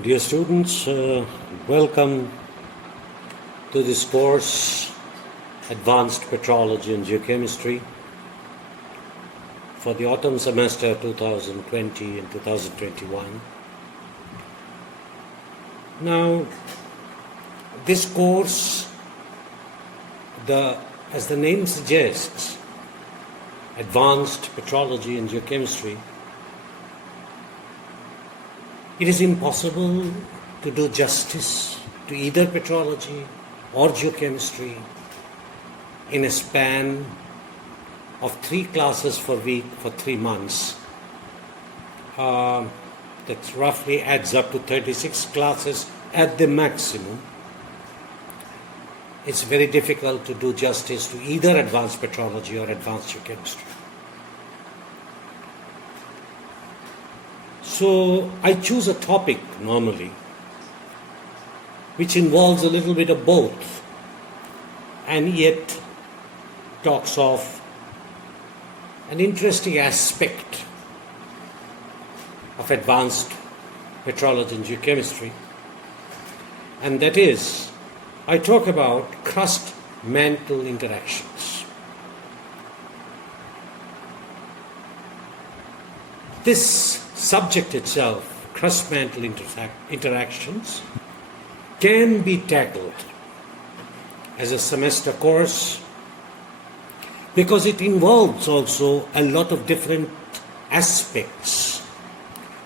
Dear students, welcome to this course, Advanced Petrology and Geochemistry, for the autumn semester 2020 and 2021. Now, this course, as the name suggests, Advanced Petrology and Geochemistry, it is impossible to do justice to either petrology or geochemistry in a span of 3 classes per week for 3 months. That roughly adds up to 36 classes at the maximum. It's very difficult to do justice to either advanced petrology or advanced geochemistry. So I choose a topic normally which involves a little bit of both and yet talks of an interesting aspect of advanced petrology and geochemistry, and that is, I talk about crust-mantle interactions. This subject itself, crust-mantle interactions, can be tackled as a semester course because it involves also a lot of different aspects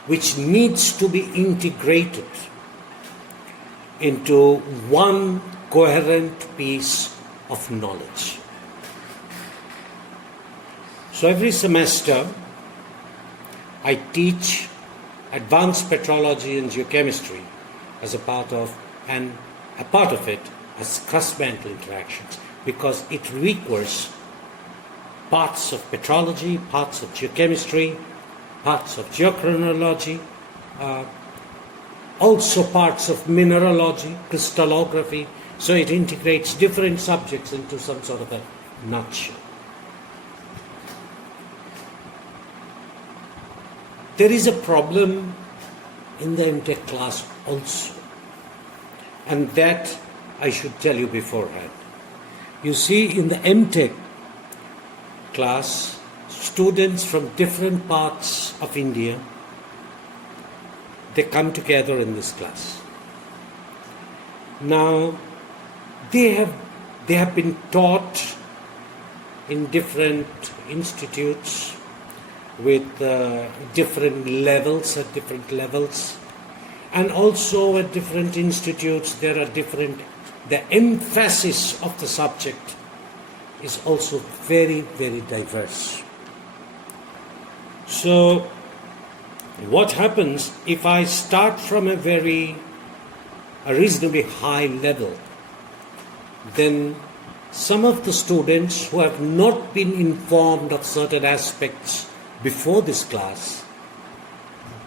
which needs to be integrated into one coherent piece of knowledge. So every semester I teach advanced petrology and geochemistry as a part of it as crust-mantle interactions, because it requires parts of petrology, parts of geochemistry, parts of geochronology, also parts of mineralogy, crystallography. So it integrates different subjects into some sort of a nutshell. There is a problem in the MTech class also, and that I should tell you beforehand. You see, in the MTech class, students from different parts of India, they come together in this class. Now, they have been taught in different institutes with different levels, and also at different institutes there are the emphasis of the subject is also very, very diverse. So what happens if I start from a reasonably high level, then some of the students who have not been informed of certain aspects before this class,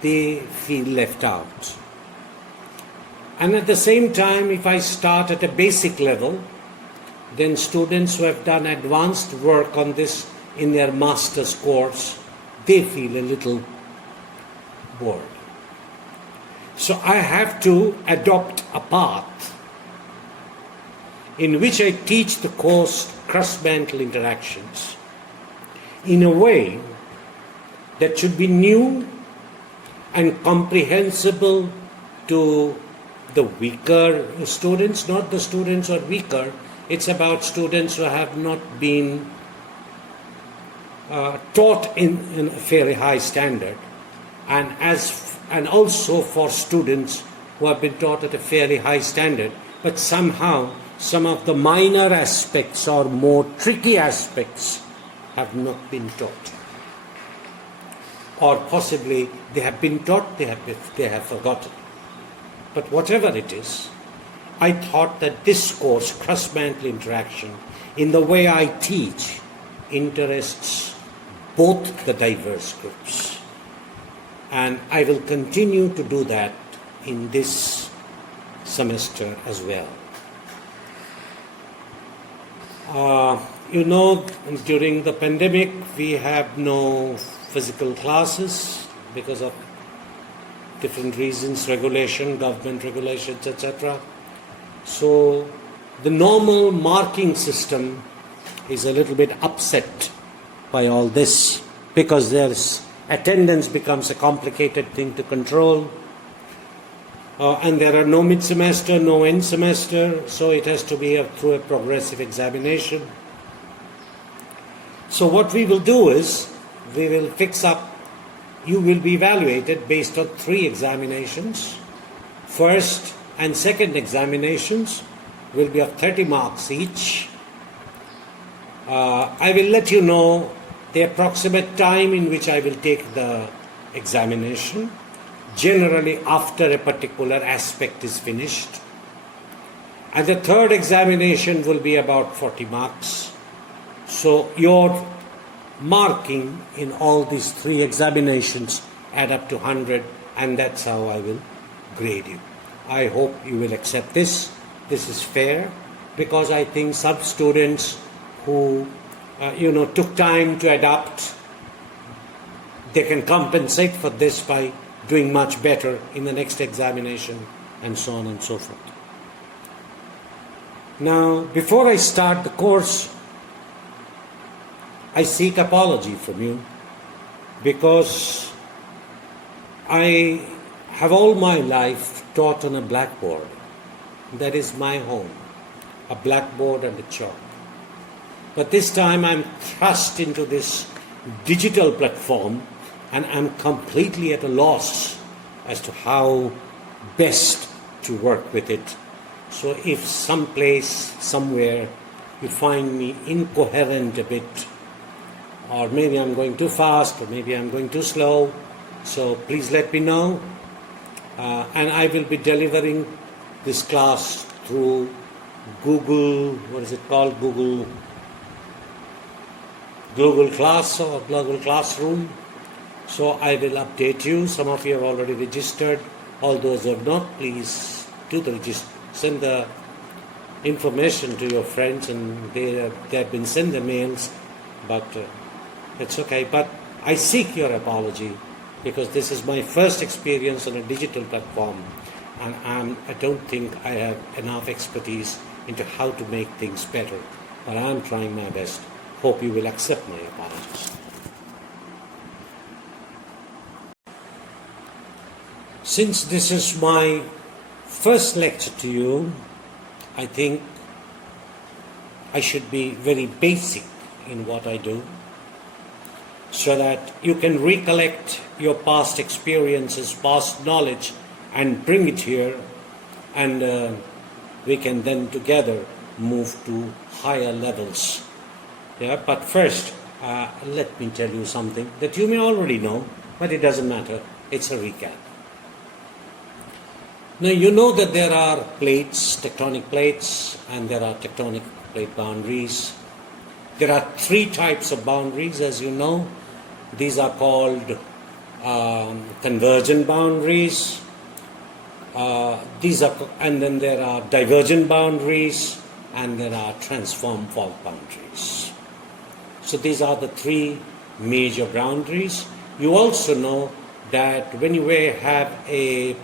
they feel left out. And at the same time, if I start at a basic level, then students who have done advanced work on this in their master's course, they feel a little bored. So I have to adopt a path in which I teach the course crust-mantle interactions in a way that should be new and comprehensible to the weaker students, not the students who are weaker. It's about students who have not been taught in a fairly high standard, and also for students who have been taught at a fairly high standard, but somehow some of the minor aspects or more tricky aspects have not been taught. Or possibly they have been taught, they have forgotten. But whatever it is, I thought that this course, crust-mantle interaction, in the way I teach, interests both the diverse groups. And I will continue to do that in this semester as well. During the pandemic, we have no physical classes because of different reasons, regulation, government regulations, etc. So the normal marking system is a little bit upset by all this, because there's attendance becomes a complicated thing to control, and there are no mid-semester, no end semester, so it has to be through a progressive examination. So what we will do is, we will fix up, you will be evaluated based on 3 examinations. First and second examinations will be of 30 marks each. I will let you know the approximate time in which I will take the examination, generally after a particular aspect is finished. And the third examination will be about 40 marks. So your marking in all these 3 examinations add up to 100, and that's how I will grade you. I hope you will accept this. This is fair, because I think some students who took time to adapt, they can compensate for this by doing much better in the next examination, and so on and so forth. Now, before I start the course, I seek apology from you, because I have all my life taught on a blackboard. That is my home, a blackboard and a chalk. But this time I'm thrust into this digital platform, and I'm completely at a loss as to how best to work with it. So if someplace, somewhere, you find me incoherent a bit, or maybe I'm going too fast, or maybe I'm going too slow, so please let me know. And I will be delivering this class through Google, Google Class or Google Classroom. So I will update you. Some of you have already registered. All those who have not, please do the send the information to your friends, and they have been sent the mails, but it's okay. But I seek your apology, because this is my first experience on a digital platform, and I don't think I have enough expertise into how to make things better, but I'm trying my best. Hope you will accept my apologies. Since this is my first lecture to you, I think I should be very basic in what I do, so that you can recollect your past experiences, past knowledge, and bring it here, and we can then together move to higher levels. Yeah, but first, let me tell you something that you may already know, but it doesn't matter. It's a recap. Now, you know that there are plates, tectonic plates, and there are tectonic plate boundaries. There are 3 types of boundaries, as you know. These are called convergent boundaries. And then there are divergent boundaries, and there are transform fault boundaries. So these are the 3 major boundaries. You also know that when you have a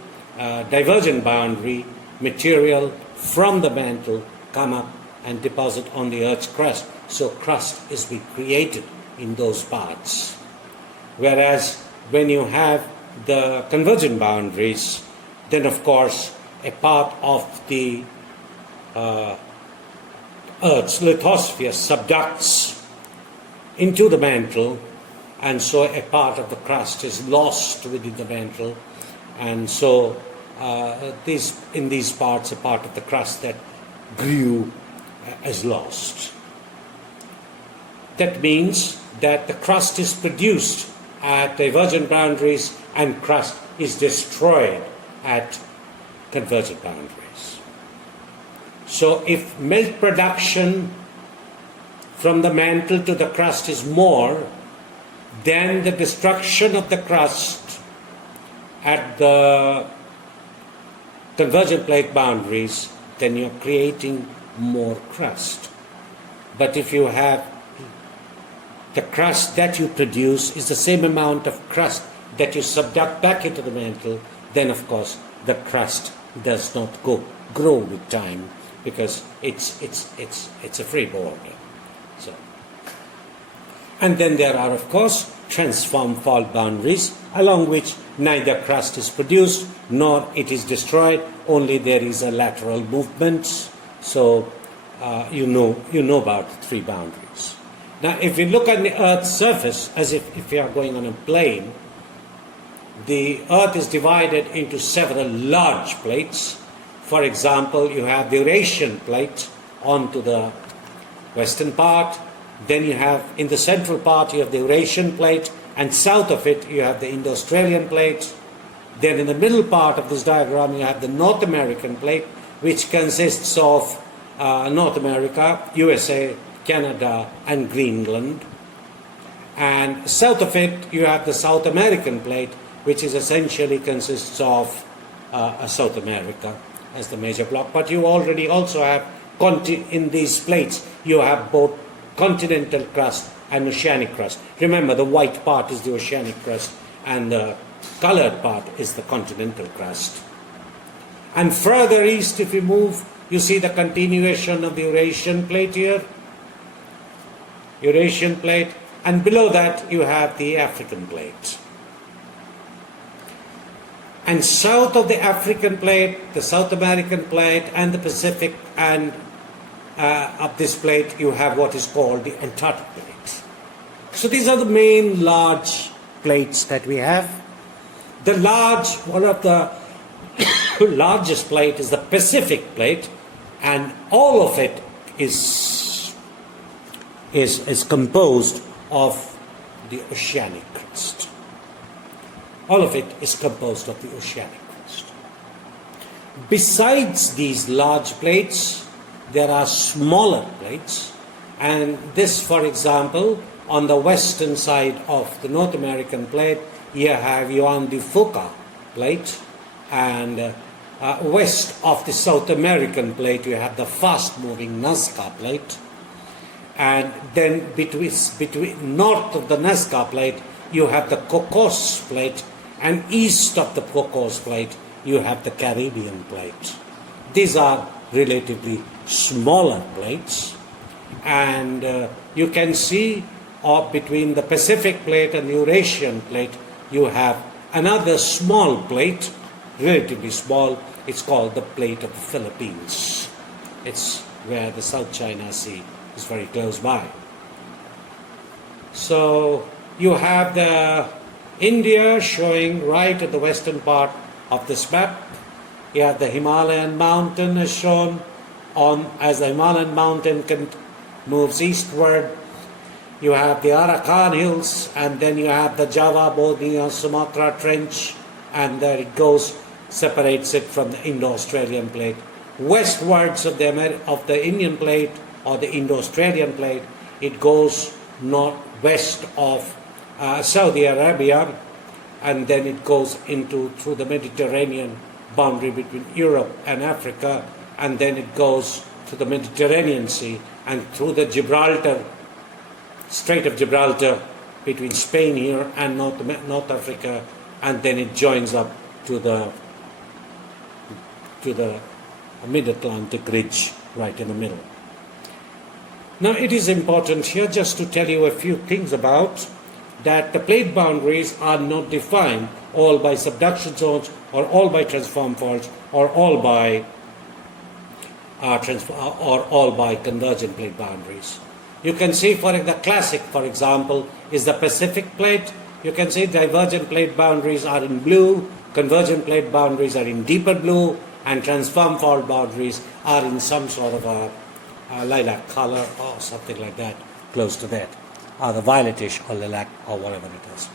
divergent boundary, material from the mantle come up and deposit on the Earth's crust. So crust is being created in those parts. Whereas when you have the convergent boundaries, then of course a part of the Earth's lithosphere subducts into the mantle, and so a part of the crust is lost within the mantle, and so in these parts, a part of the crust that grew is lost. That means that the crust is produced at divergent boundaries and crust is destroyed at convergent boundaries. So if melt production from the mantle to the crust is more than the destruction of the crust at the convergent plate boundaries, then you're creating more crust. But if you have the crust that you produce is the same amount of crust that you subduct back into the mantle, then of course the crust does not grow with time, because it's a free border. So, and then there are of course transform fault boundaries, along which neither crust is produced nor it is destroyed, only there is a lateral movement. So you know about the three boundaries. Now if we look at the Earth's surface, as if we are going on a plane, the Earth is divided into several large plates. For example, you have the Eurasian plate onto the western part, then you have in the central part you have the Eurasian plate, and south of it you have the Indo-Australian plate. Then in the middle part of this diagram you have the North American plate, which consists of North America, USA, Canada and Greenland. And south of it you have the South American plate, which is essentially consists of South America as the major block. But you already also have, in these plates, you have both continental crust and oceanic crust. Remember, the white part is the oceanic crust and the colored part is the continental crust. And further east, if you move, you see the continuation of the Eurasian plate here. Eurasian plate. And below that, you have the African plate. And south of the African plate, the South American plate, and the Pacific, and of this plate, you have what is called the Antarctic plate. So these are the main large plates that we have. One of the largest plate is the Pacific plate, and all of it is composed of the oceanic crust. All of it is composed of the oceanic crust. Besides these large plates, there are smaller plates, and this, for example, on the western side of the North American plate, you have Juan de Fuca plate, and west of the South American plate, you have the fast-moving Nazca plate, and then between north of the Nazca plate, you have the Cocos plate, and east of the Cocos plate, you have the Caribbean plate. These are relatively smaller plates, and you can see between the Pacific plate and the Eurasian plate, you have another small plate, relatively small. It's called the plate of the Philippines. It's where the South China Sea is very close by. So you have the India showing right at the western part of this map. You have the Himalayan mountain as shown as the Himalayan mountain moves eastward. You have the Arakan Hills, and then you have the Java, Borneo, Sumatra Trench, and there it goes, separates it from the Indo-Australian plate. Westwards of the Indian plate or the Indo-Australian plate, it goes northwest of Saudi Arabia, and then it goes through the Mediterranean boundary between Europe and Africa, and then it goes to the Mediterranean Sea and through the Strait of Gibraltar between Spain here and North Africa, and then it joins up to the Mid-Atlantic ridge right in the middle. Now it is important here just to tell you a few things about that the plate boundaries are not defined all by subduction zones or all by transform faults or all by convergent plate boundaries. You can see the classic, for example, is the Pacific plate. You can see divergent plate boundaries are in blue, convergent plate boundaries are in deeper blue, and transform fault boundaries are in some sort of a lilac color or something like that, close to that, or the violetish or lilac or whatever it is.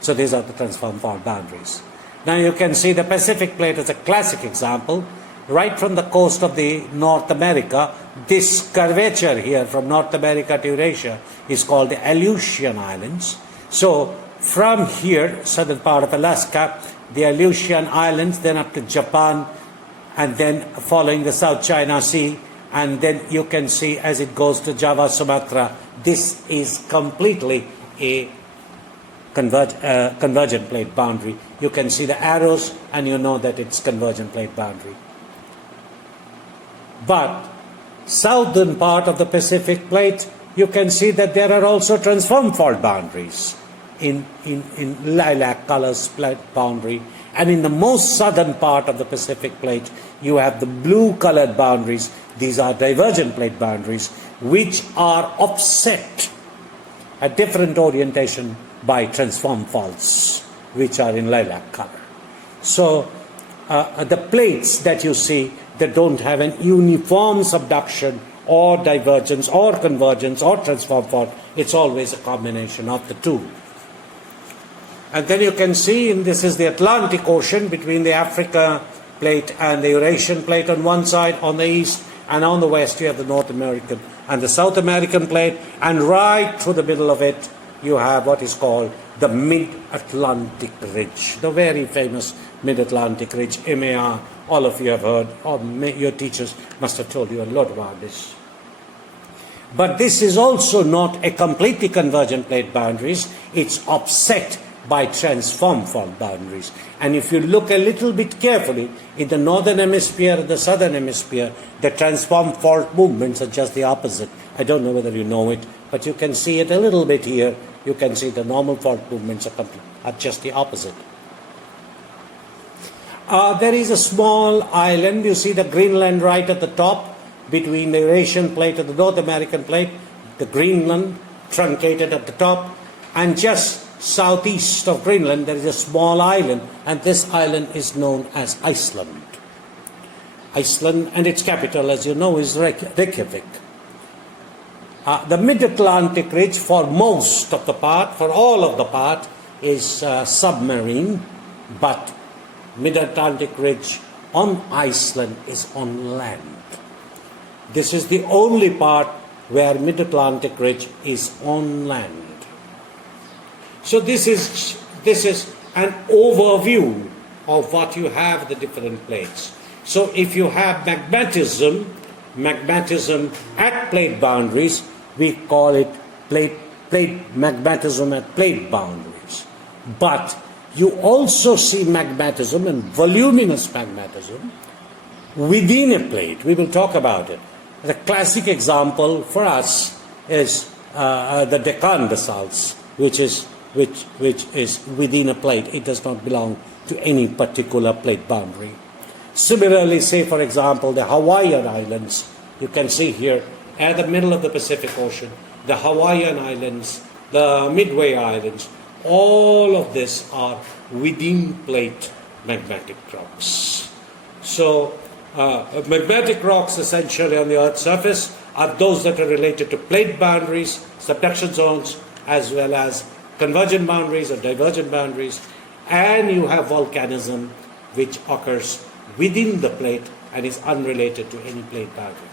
So these are the transform fault boundaries. Now you can see the Pacific plate as a classic example. Right from the coast of the North America, this curvature here from North America to Eurasia is called the Aleutian Islands. So from here, southern part of Alaska, the Aleutian Islands, then up to Japan, and then following the South China Sea, and then you can see as it goes to Java, Sumatra, this is completely a convergent plate boundary You can see the arrows and you know that it's convergent plate boundary. But southern part of the Pacific plate, you can see that there are also transform fault boundaries in lilac colors plate boundary. And in the most southern part of the Pacific plate, you have the blue colored boundaries. These are divergent plate boundaries, which are offset at different orientation by transform faults, which are in lilac color. So the plates that you see that don't have an uniform subduction or divergence or convergence or transform fault, it's always a combination of the two. And then you can see, this is the Atlantic Ocean between the Africa plate and the Eurasian plate on one side, on the east, and on the west you have the North American and the South American plate, and right through the middle of it you have what is called the Mid-Atlantic Ridge, the very famous Mid-Atlantic Ridge, MAR. All of you have heard, or your teachers must have told you a lot about this. But this is also not a completely convergent plate boundaries, it's offset by transform fault boundaries. And if you look a little bit carefully, in the northern hemisphere and the southern hemisphere, the transform fault movements are just the opposite. I don't know whether you know it, but you can see it a little bit here. You can see the normal fault movements are just the opposite. There is a small island. You see the Greenland right at the top, between the Eurasian plate and the North American plate, the Greenland truncated at the top, and just southeast of Greenland there is a small island, and this island is known as Iceland. Iceland, and its capital, as you know, is Reykjavik. The Mid-Atlantic Ridge, for most of the part, for all of the part, is submarine, but Mid-Atlantic Ridge on Iceland is on land. This is the only part where Mid-Atlantic Ridge is on land. So this is an overview of what you have the different plates. So if you have magmatism at plate boundaries, we call it plate magmatism at plate boundaries. But you also see magmatism and voluminous magmatism within a plate. We will talk about it. The classic example for us is the Deccan basalts, which is within a plate. It does not belong to any particular plate boundary. Similarly, say for example the Hawaiian Islands. You can see here at the middle of the Pacific Ocean, the Hawaiian Islands, the Midway Islands, all of this are within plate magmatic rocks. So magmatic rocks essentially on the Earth's surface are those that are related to plate boundaries, subduction zones, as well as convergent boundaries or divergent boundaries, and you have volcanism which occurs within the plate and is unrelated to any plate boundary.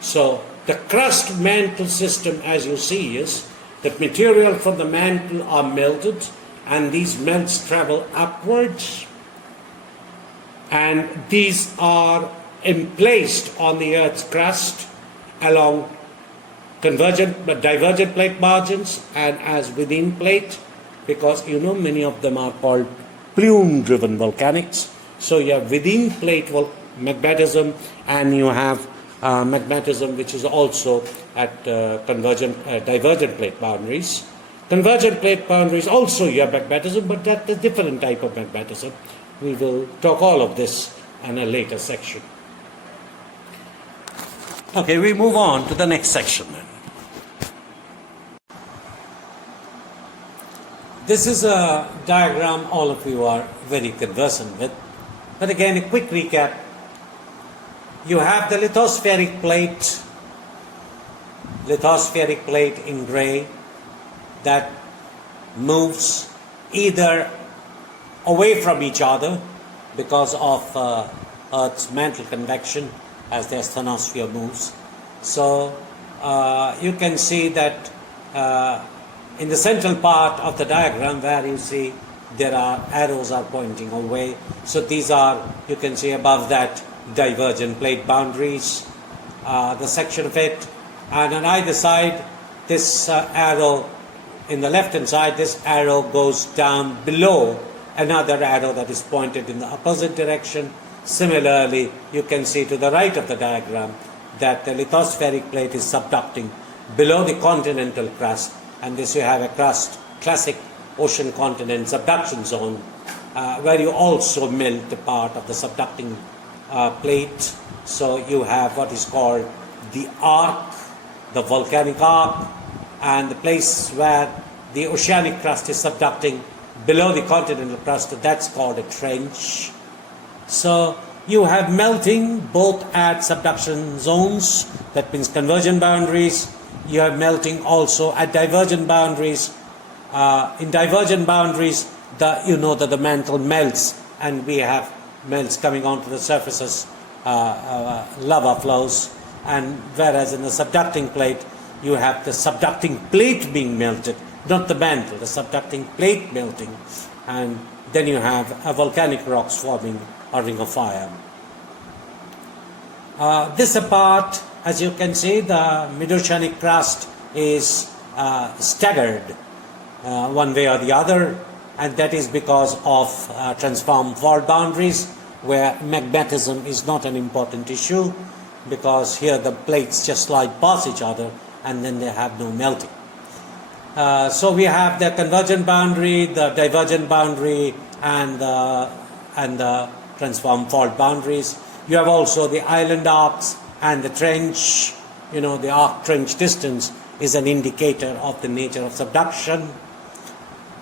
So the crust mantle system, as you see, is that material from the mantle are melted, and these melts travel upwards, and these are emplaced on the Earth's crust along convergent but divergent plate margins and as within plate, because you know many of them are called plume driven volcanics. So you have within plate magmatism, and you have magmatism which is also at divergent plate boundaries. Convergent plate boundaries also you have magmatism, but that's a different type of magmatism. We will talk all of this in a later section. Okay, we move on to the next section then. This is a diagram all of you are very conversant with. But again, a quick recap. You have the lithospheric plate in gray that moves either away from each other because of Earth's mantle convection as the asthenosphere moves. So you can see that in the central part of the diagram where you see there are arrows are pointing away. So these are, you can see above that, divergent plate boundaries, the section of it. And on either side, this arrow, in the left hand side, this arrow goes down below another arrow that is pointed in the opposite direction. Similarly, you can see to the right of the diagram that the lithospheric plate is subducting below the continental crust, and this you have a crust, classic ocean continent subduction zone, where you also melt a part of the subducting plate. So you have what is called the arc, the volcanic arc, and the place where the oceanic crust is subducting below the continental crust, that's called a trench. So you have melting both at subduction zones, that means convergent boundaries. You have melting also at divergent boundaries. In divergent boundaries, the mantle melts, and we have melts coming onto the surfaces, lava flows. And whereas in the subducting plate, you have the subducting plate being melted, not the mantle, the subducting plate melting, and then you have volcanic rocks forming a ring of fire. This apart, as you can see, the mid-oceanic crust is staggered one way or the other, and that is because of transform fault boundaries, where magmatism is not an important issue, because here the plates just slide past each other and then they have no melting. So we have the convergent boundary, the divergent boundary, and the transform fault boundaries. You have also the island arcs and the trench. The arc trench distance is an indicator of the nature of subduction.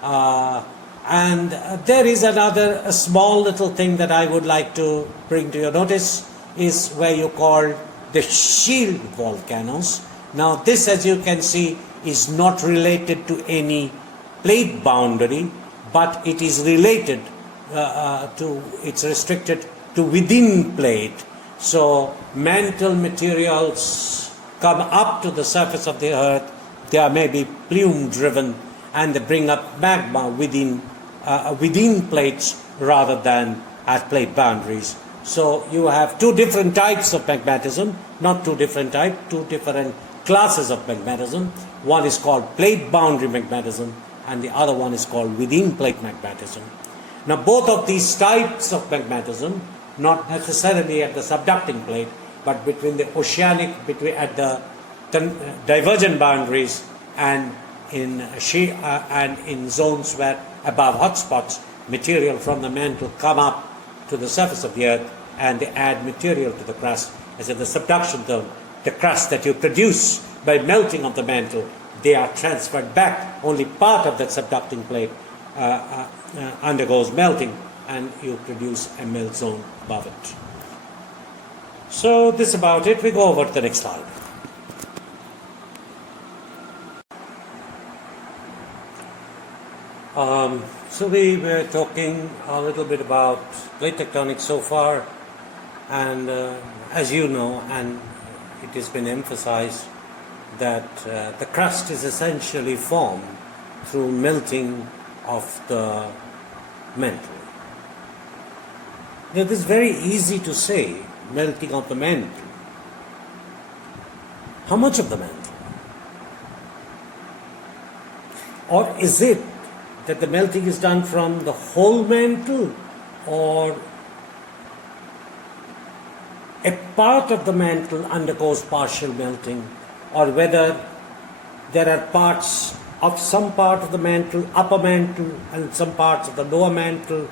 And there is a small little thing that I would like to bring to your notice, is where you call the shield volcanoes. Now this, as you can see, is not related to any plate boundary, but it is related it's restricted to within plate. So mantle materials come up to the surface of the earth, they are maybe plume driven, and they bring up magma within plates rather than at plate boundaries. So you have two different types of magmatism, not two different types, two different classes of magmatism. One is called plate boundary magmatism, and the other one is called within plate magmatism. Now both of these types of magmatism, not necessarily at the subducting plate, but between the oceanic, at the divergent boundaries, and in zones where above hotspots material from the mantle come up to the surface of the earth and they add material to the crust. As in the subduction zone, the crust that you produce by melting of the mantle, they are transferred back. Only part of that subducting plate undergoes melting, and you produce a melt zone above it. So this is about it. We go over to the next slide. So we were talking a little bit about plate tectonics so far, and as you know, and it has been emphasized, that the crust is essentially formed through melting of the mantle. Now, it is very easy to say, melting of the mantle. How much of the mantle? Or is it that the melting is done from the whole mantle, or a part of the mantle undergoes partial melting, or whether there are parts of some part of the mantle, upper mantle, and some parts of the lower mantle.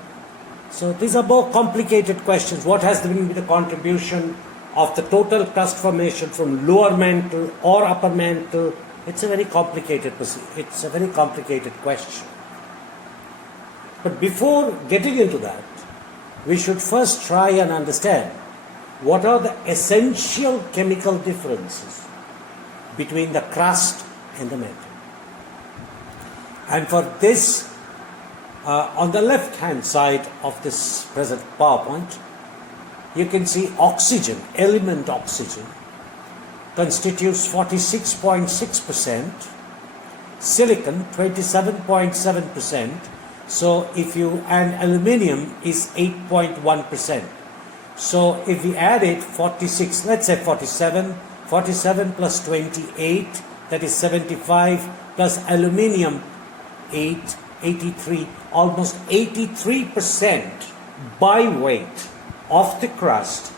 So these are more complicated questions. What has been the contribution of the total crust formation from lower mantle or upper mantle? It's a very complicated question. But before getting into that, we should first try and understand what are the essential chemical differences between the crust and the mantle. And for this, on the left-hand side of this present PowerPoint, you can see oxygen, element oxygen, constitutes 46.6%, silicon 27.7%, so and aluminium is 8.1%. So if we add it, 46, let's say 47 plus 28, that is 75, plus aluminium 83, almost 83% by weight of the crust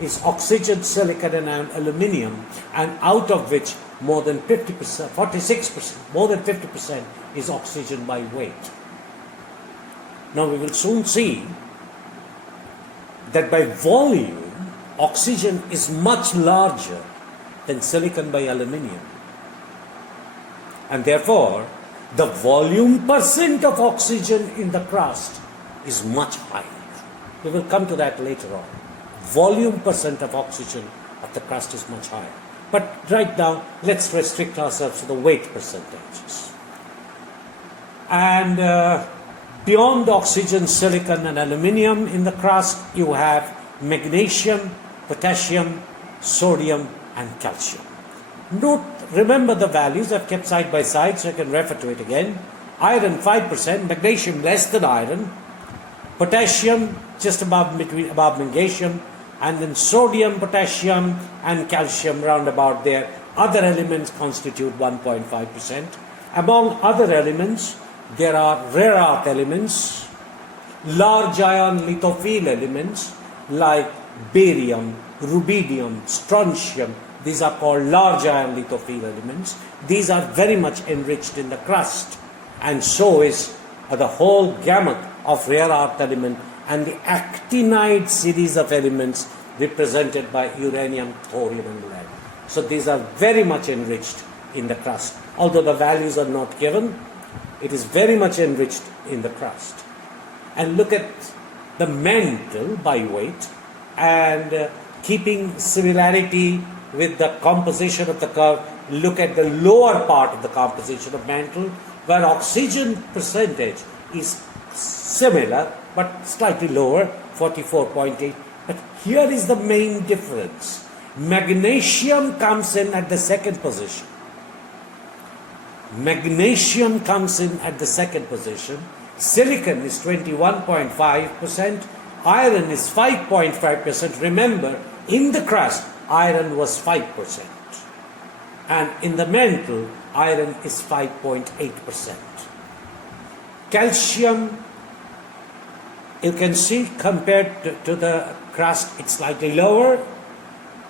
is oxygen, silicon and aluminium, and out of which more than 50%, 46%, more than 50% is oxygen by weight. Now we will soon see that by volume, oxygen is much larger than silicon by aluminium. And therefore, the volume percent of oxygen in the crust is much higher. We will come to that later on. Volume percent of oxygen of the crust is much higher. But right now, let's restrict ourselves to the weight percentages. And beyond oxygen, silicon and aluminium in the crust, you have magnesium, potassium, sodium and calcium. Remember the values I've kept side by side so I can refer to it again. Iron 5%, magnesium less than iron, potassium just above magnesium, and then sodium, potassium and calcium round about there. Other elements constitute 1.5%. Among other elements, there are rare earth elements, large ion lithophile elements like barium, rubidium, strontium. These are called large ion lithophile elements. These are very much enriched in the crust, and so is the whole gamut of rare earth element and the actinide series of elements represented by uranium, thorium and lead. So these are very much enriched in the crust. Although the values are not given, it is very much enriched in the crust. And look at the mantle by weight, and keeping similarity with the composition of the curve, look at the lower part of the composition of mantle, where oxygen percentage is similar but slightly lower, 44.8. But here is the main difference. Magnesium comes in at the second position. Magnesium comes in at the second position. Silicon is 21.5%. Iron is 5.5%. Remember, in the crust, iron was 5%. And in the mantle, iron is 5.8%. Calcium, you can see compared to the crust, it's slightly lower.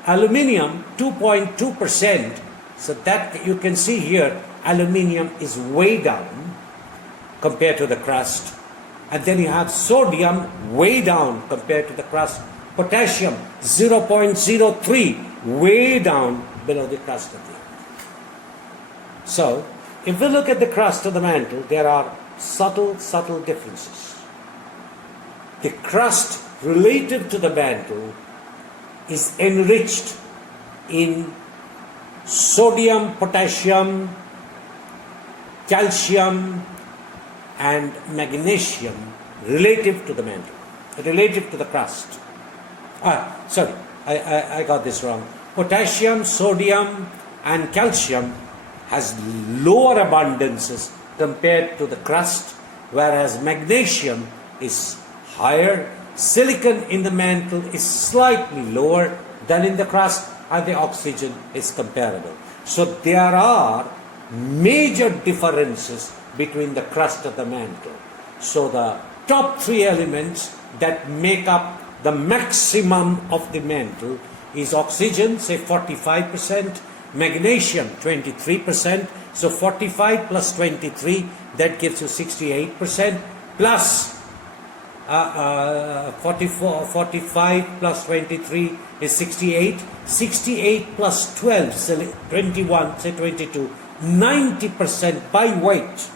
Aluminium, 2.2%. So that you can see here, aluminium is way down compared to the crust. And then you have sodium way down compared to the crust. Potassium, 0.03, way down below the crust of the earth. So, if we look at the crust of the mantle, there are subtle differences. The crust relative to the mantle is enriched in sodium, potassium, calcium and magnesium relative to the mantle, relative to the crust. Sorry, I got this wrong. Potassium, sodium and calcium has lower abundances compared to the crust, whereas magnesium is higher. Silicon in the mantle is slightly lower than in the crust, and the oxygen is comparable. So there are major differences between the crust of the mantle. So the top three elements that make up the maximum of the mantle is oxygen, say 45%, magnesium 23%, so 45 plus 23, that gives you 68%, plus 45 plus 23 is 68, 68 plus 12, say 21, say 22, 90% by weight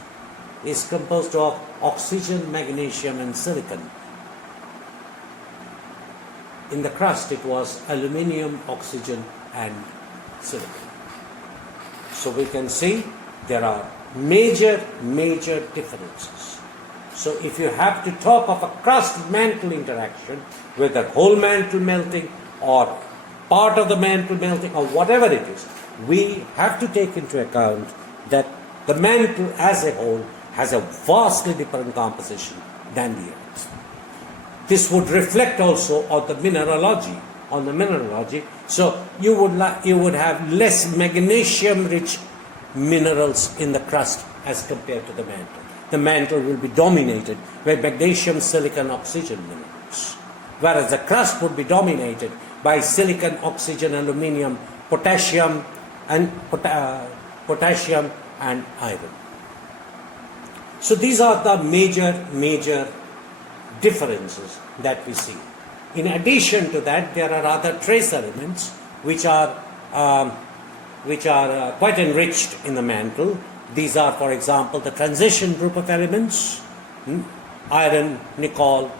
is composed of oxygen, magnesium and silicon. In the crust it was aluminium, oxygen and silicon. So we can see there are major differences. So if you have to talk of a crust-mantle interaction, whether whole mantle melting or part of the mantle melting or whatever it is, we have to take into account that the mantle as a whole has a vastly different composition than the earth. This would reflect also on the mineralogy. So you would have less magnesium-rich minerals in the crust as compared to the mantle. the mantle will be dominated by magnesium, silicon, oxygen elements, whereas the crust would be dominated by silicon, oxygen, aluminium, potassium, and iron. So these are the major differences that we see. In addition to that, there are other trace elements which are quite enriched in the mantle. These are, for example, the transition group of elements: iron, nickel,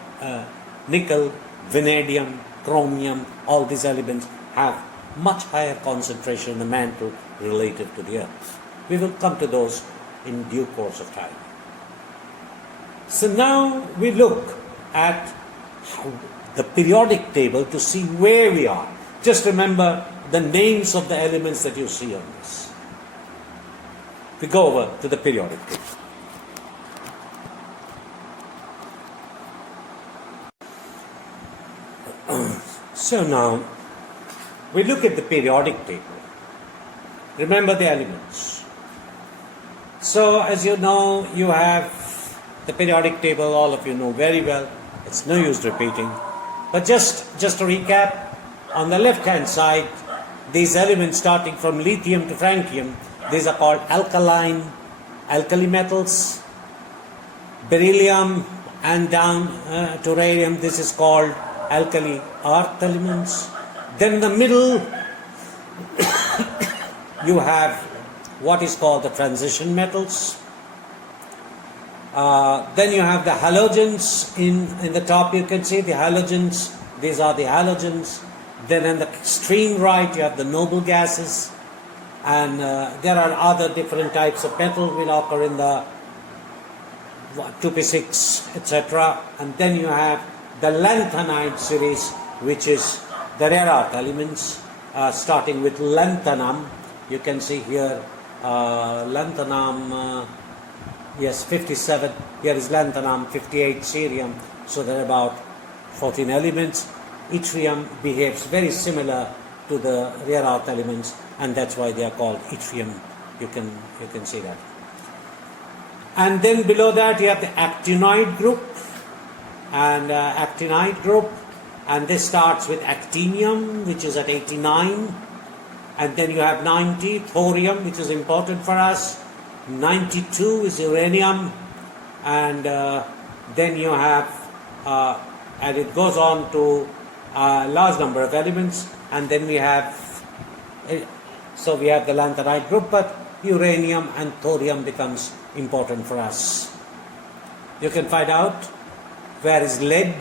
vanadium, chromium. All these elements have much higher concentration in the mantle relative to the Earth. We will come to those in due course of time. So now we look at the periodic table to see where we are. Just remember the names of the elements that you see on this. We go over to the periodic table. So now we look at the periodic table. Remember the elements. So as you know, you have the periodic table, all of you know very well. It's no use repeating. But just to recap, on the left-hand side, these elements starting from lithium to francium, these are called alkali metals. Beryllium and down to radium, this is called alkali earth elements. Then in the middle, you have what is called the transition metals. Then you have the halogens in the top. You can see the halogens. These are the halogens. Then in the extreme right, you have the noble gases. And there are other different types of metal will occur in the 2p6, etc. And then you have the lanthanide series, which is the rare earth elements, starting with lanthanum. You can see here lanthanum, yes, 57. Here is lanthanum, 58 cerium. So there are about 14 elements. Yttrium behaves very similar to the rare earth elements, and that's why they are called yttrium. You can see that. And then below that you have the actinide group, and this starts with actinium, which is at 89, and then you have 90 thorium, which is important for us. 92 is uranium, and then you have and it goes on to a large number of elements, and then we have the lanthanide group, but uranium and thorium becomes important for us. You can find out where is lead,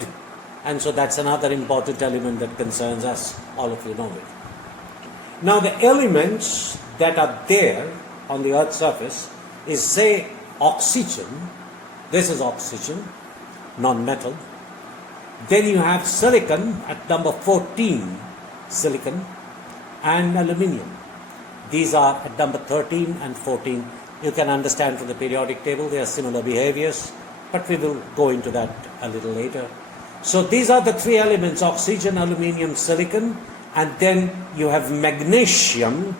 and so that's another important element that concerns us. All of you know it. Now the elements that are there on the Earth's surface is, say, oxygen. This is oxygen, non-metal. Then you have silicon at number 14, silicon, and aluminium. These are at number 13 and 14. You can understand from the periodic table they are similar behaviors, but we will go into that a little later. So these are the three elements: oxygen, aluminium, silicon, and then you have magnesium.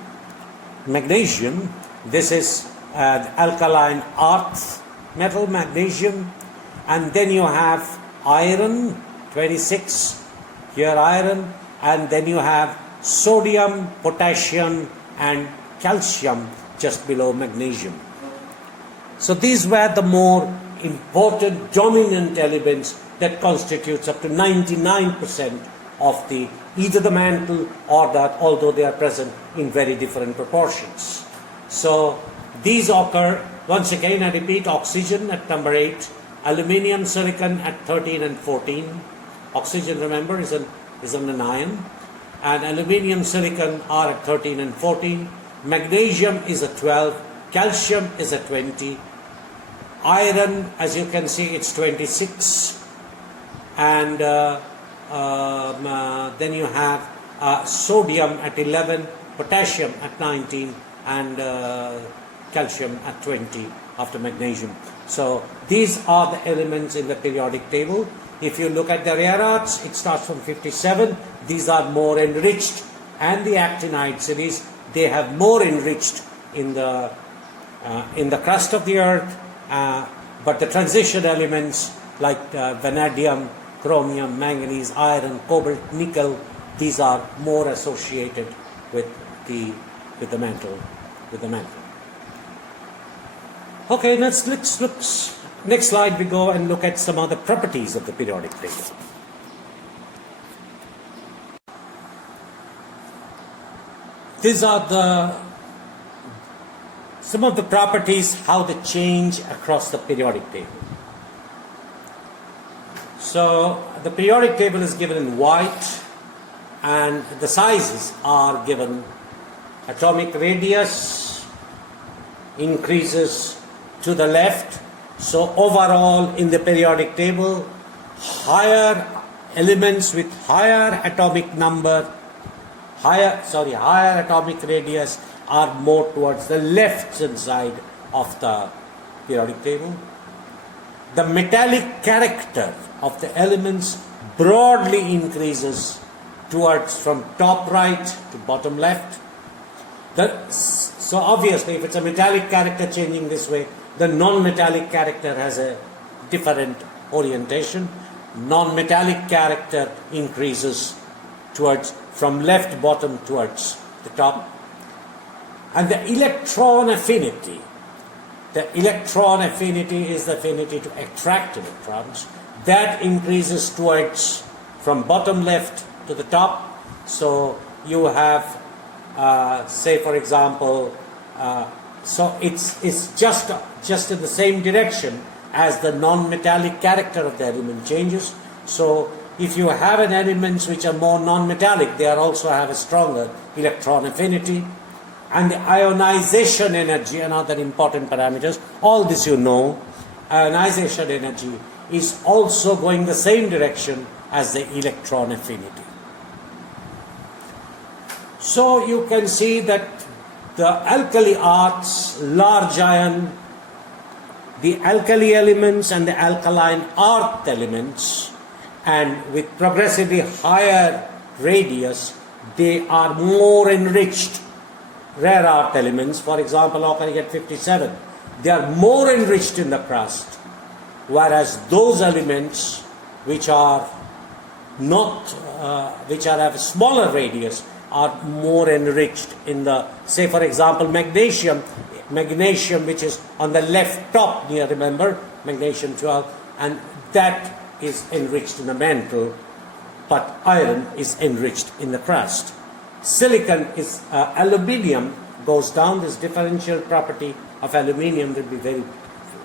Magnesium, this is alkaline earth metal, magnesium, and then you have iron, 26, here iron, and then you have sodium, potassium, and calcium just below magnesium. So these were the more important dominant elements that constitutes up to 99% of either the mantle or that, although they are present in very different proportions. So these occur, once again I repeat, oxygen at number 8, aluminium, silicon at 13 and 14. Oxygen, remember, is an ion, and aluminium, silicon are at 13 and 14. Magnesium is at 12, calcium is at 20, iron, as you can see, it's 26, and then you have sodium at 11, potassium at 19, and calcium at 20 after magnesium. So these are the elements in the periodic table. If you look at the rare earths, it starts from 57. These are more enriched, and the actinide series, they have more enriched in the crust of the earth. But the transition elements like vanadium, chromium, manganese, iron, cobalt, nickel, these are more associated with the mantle. Okay, let's look. Next slide, we go and look at some of the properties of the periodic table. These are some of the properties, how they change across the periodic table. So the periodic table is given in white, and the sizes are given. Atomic radius increases to the left. So overall in the periodic table, higher elements with higher atomic number, higher atomic radius are more towards the left hand side of the periodic table. The metallic character of the elements broadly increases towards from top right to bottom left. So obviously, if it's a metallic character changing this way, the non-metallic character has a different orientation. Non-metallic character increases towards from left bottom towards the top. And the electron affinity. The electron affinity is the affinity to attract electrons. That increases towards from bottom left to the top. So you have, say for example, so it's just in the same direction as the non-metallic character of the element changes. So if you have an elements which are more non-metallic, they also have a stronger electron affinity. And the ionization energy, another important parameters, all this you know, ionization energy is also going the same direction as the electron affinity. So you can see that the alkali earths, large ion, the alkali elements and the alkaline earth elements, and with progressively higher radius, they are more enriched. Rare earth elements, for example, augite 57, they are more enriched in the crust, whereas those elements which are not, which are have a smaller radius, are more enriched in the, say for example, magnesium, which is on the left top near, remember, magnesium 12, and that is enriched in the mantle, but iron is enriched in the crust. Silicon is aluminium goes down. This differential property of aluminium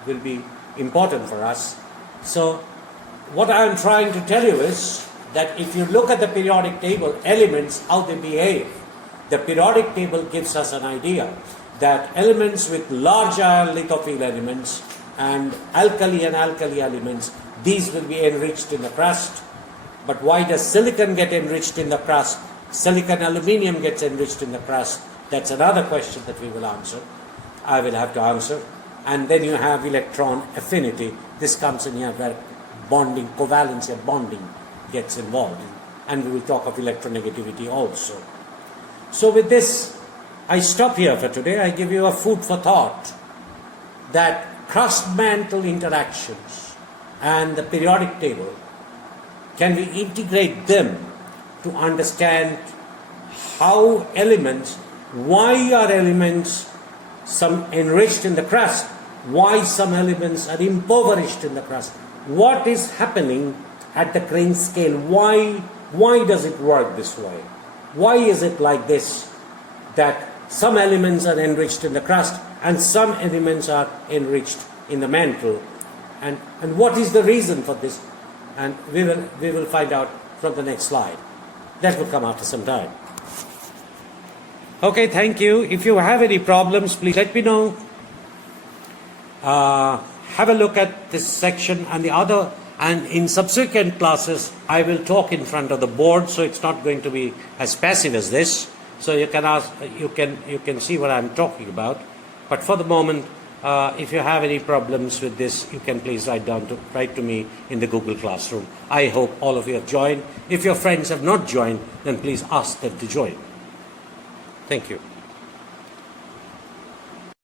will be important for us. So what I am trying to tell you is that if you look at the periodic table elements, how they behave, the periodic table gives us an idea that elements with large ion lithophile elements and alkali elements, these will be enriched in the crust. But why does silicon get enriched in the crust? Silicon aluminium gets enriched in the crust. That's another question that we will answer. I will have to answer. And then you have electron affinity. This comes in here where bonding, covalency of bonding gets involved. And we will talk of electronegativity also. So with this, I stop here for today. I give you a food for thought that crust-mantle interactions and the periodic table, can we integrate them to understand how elements, why are elements some enriched in the crust, why some elements are impoverished in the crust, what is happening at the grain scale, why does it work this way, why is it like this, that some elements are enriched in the crust and some elements are enriched in the mantle, and what is the reason for this, and we will find out from the next slide. That will come after some time. Okay, thank you. If you have any problems, please let me know. Have a look at this section and the other, and in subsequent classes, I will talk in front of the board, so it's not going to be as passive as this. So you can ask, you can see what I'm talking about. But for the moment, if you have any problems with this, you can please write to me in the Google Classroom. I hope all of you have joined. If your friends have not joined, then please ask them to join. Thank you.